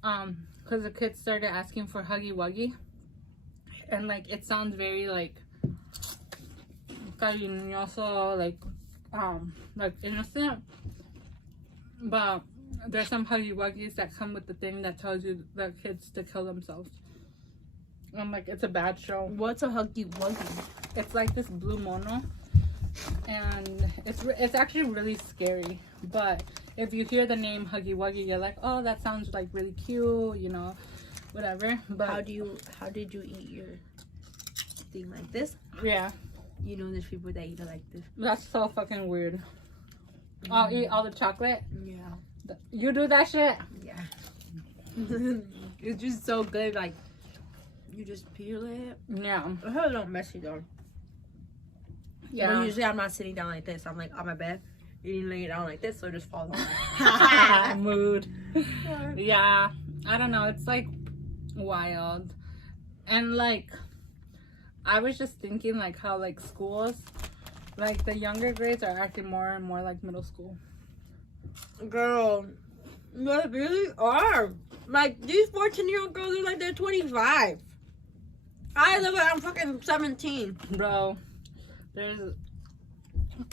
because the kids started asking for Huggy Wuggy, and like it sounds very like cariñoso, like innocent, but there's some Huggy Wuggies that come with the thing that tells you the kids to kill themselves. I'm like, it's a bad show. What's a Huggy Wuggy? It's like this blue mono, and it's actually really scary. But if you hear the name Huggy Wuggy, you're like, oh, that sounds like really cute, you know, whatever. But how did you eat your thing like this? Yeah. You know, there's people that eat it like this. That's so fucking weird. I'll eat all the chocolate. Yeah. You do that shit? Yeah. It's just so good. Like, you just peel it. Yeah. I heard a little messy though. Yeah. But usually I'm not sitting down like this. I'm like on my bed, eating laying down like this, so it just falls on. Mood. Yeah. I don't know. It's like wild. And like, I was just thinking like how like schools, like the younger grades are acting more and more like middle school. Girl, they really are. Like, these 14-year-old girls are like they're 25. I look like I'm fucking 17. Bro, there's...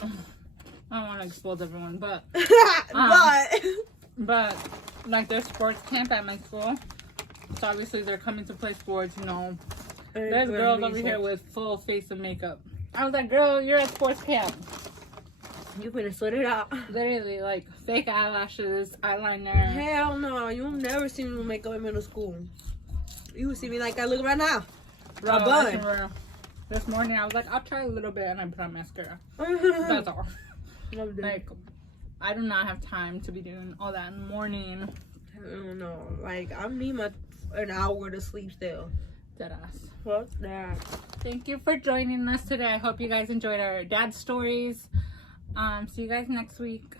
I don't want to expose everyone, but... But, like, there's sports camp at my school. So, obviously, they're coming to play sports, you know. There's girls over here with full face of makeup. I was like, girl, you're at sports camp. You finna sweat it out. Literally, like, fake eyelashes, eyeliner. Hell no. You'll never see me with makeup in middle school. You will see me like I look right now. Bro, a bun. This morning, I was like, I'll try a little bit, and I put on mascara. That's all. Like, I do not have time to be doing all that in the morning. I don't know. Like, I need an hour to sleep still. Deadass. Fuck that. Thank you for joining us today. I hope you guys enjoyed our dad stories. See you guys next week.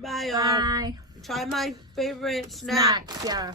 Bye, y'all. Bye. Try my favorite snack. Snacks, yeah.